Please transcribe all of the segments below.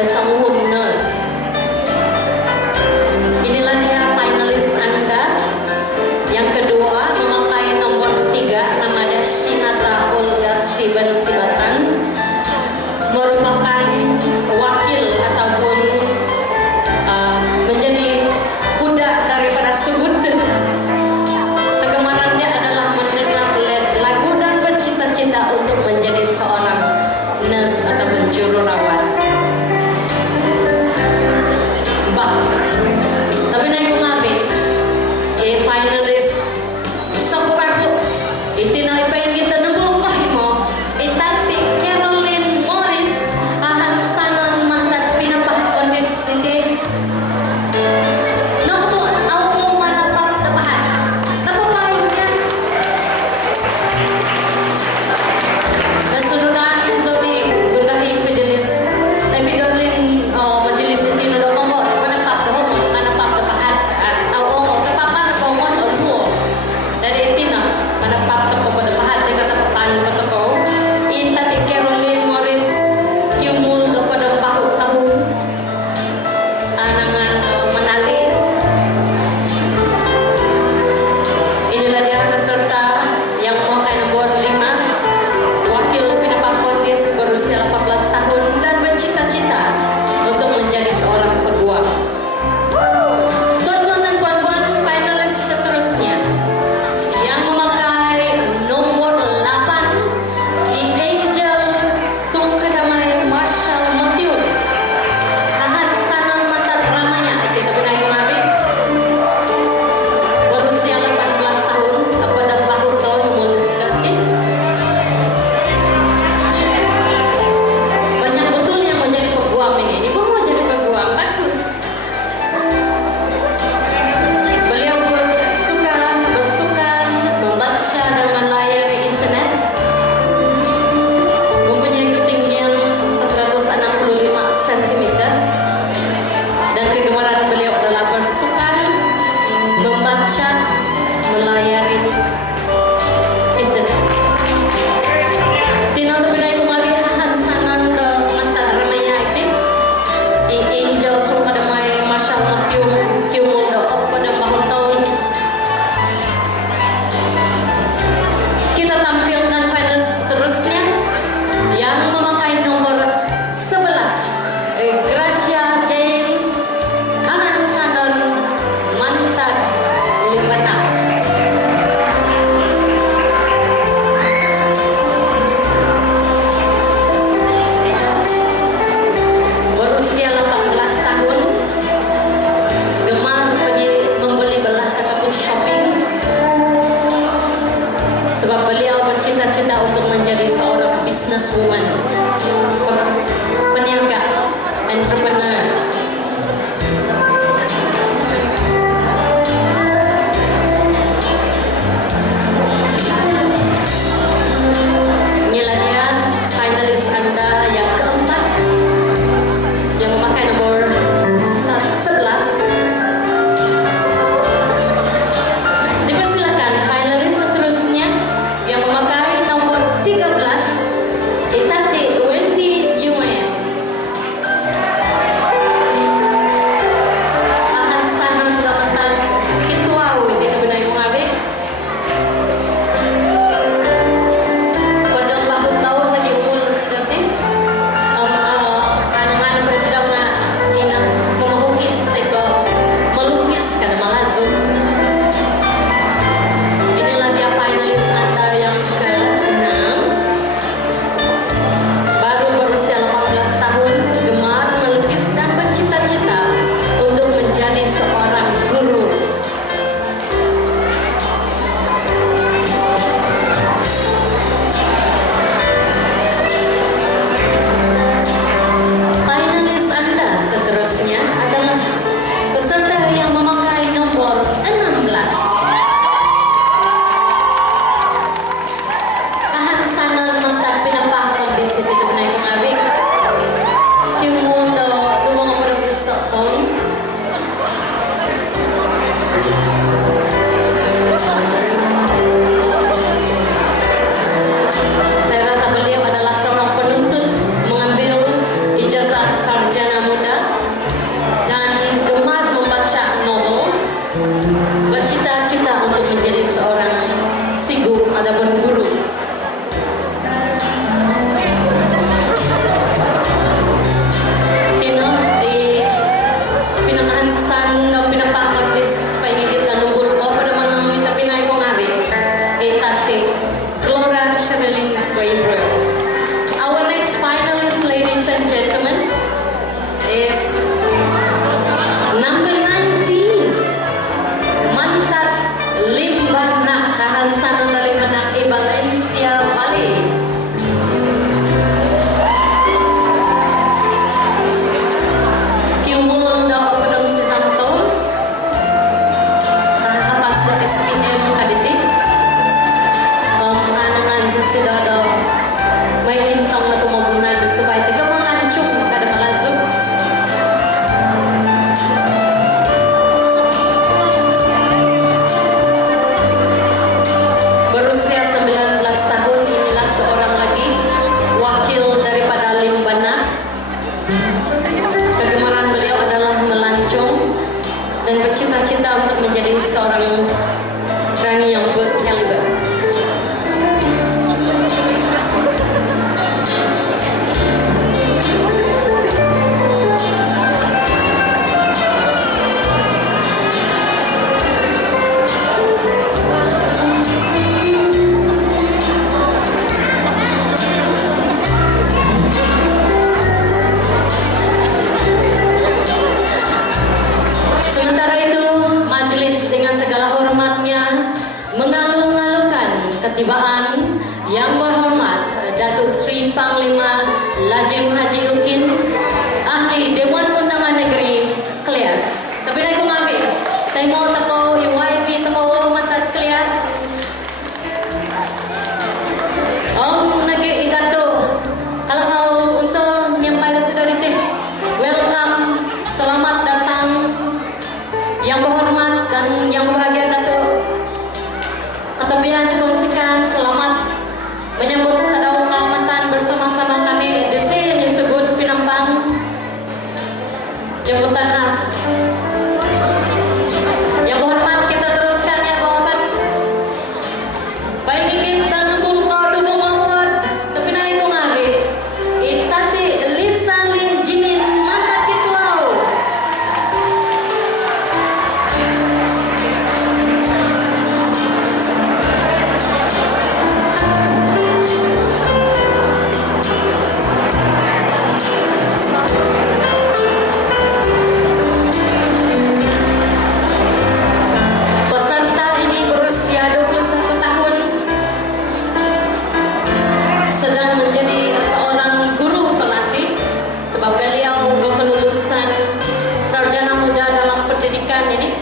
ada Sangwon Nurse. Inilah dia finalis Anda. Yang kedua memakai nomor 3, nama dia Shinata Olga Steven Sibatang, merupakan wakil ataupun menjadi budak daripada Sugud. Kegemarannya adalah mendengar lagu dan bercita-cita untuk menjadi seorang nurse ataupun jururawat. Tapi naik kumabe, finalis sok pagu. Iti na ipayin kita nubong mo. Itati Caroline Morris ahan sanon mantan pinapahkondis hindi. Nakto ako manapap tapahan. Napapahin niya. Nasununan Zodi Gundahi Fidelis. Na Fidelis majelis hindi na daw kong manapap tapahan. Ako mo sa papan ko mo o dari itina manapap tapahan. Dia kata papan patako. Itati Caroline Morris kiumul kepada pahu tahu anangan menali. Inilah dia peserta yang memakai nomor 5, wakil pinapakordis berusia 18 tahun dan bercita-cita untuk menjadi seorang peguam. Tuan-tuan dan puan-puan, finalis seterusnya yang memakai nomor 8, I Angel Sungkadamai Marshall Motiun. Tahan sanan mata ramanya kita benai mengabi. Berusia 18 tahun, kepada bahu tahun umur sedikit. Banyak betul yang mau jadi peguam ini. Ibu mau jadi peguam, bagus. Beliau suka bersukan, membaca dan melayari internet. Mempunyai ketinggian 165 cm. Dan kegemaran beliau adalah bersukan, membaca, melayari internet. Tinang pinay kumari hahan sanan de mata ramaya iti. I Angel Sungkadamai Marshall Motiun kiumul de pada mahal tahun. Kita tampilkan finalis seterusnya yang memakai nomor 11, Gracia James Anan Sanon Mantan Limpatang. Berusia 18 tahun, gemar membeli belah ataupun shopping. Sebab beliau bercita-cita untuk menjadi seorang businesswoman, peniaga, entrepreneur. Inilah dia finalis Anda yang keempat yang memakai nomor 11. Dipersilakan finalis seterusnya yang memakai nomor 13, Itati Wendy Yumayan. Presiden Panglima Lajeng Haji Ukin, ahli Dewan Undangan Negeri Klias. Tapi na ko ngabi, tayo mo tapo, UYP tapo matag Klias. Om nag-igato, kalau untuk menyampaikan saudara welcome, selamat datang, yang berhormat dan yang berbahagia Datuk Ketumbian Konsikan, selamat menyambut pada kehormatan bersama-sama kami di sini disebut Pinampang jemputan khas. Yang berhormat kita teruskan ya berhormat. Baik kita nunggu kau dukung awat, tapi naik kau ngari. Itati lisan lin jimin mata kituau. Peserta ini berusia 21 tahun, sedang menjadi seorang guru pelatih sebab beliau berkelulusan sarjana muda dalam pendidikan ini.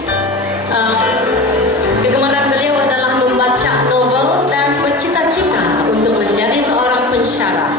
Kegemaran beliau adalah membaca novel dan bercita-cita untuk menjadi seorang pensyarah.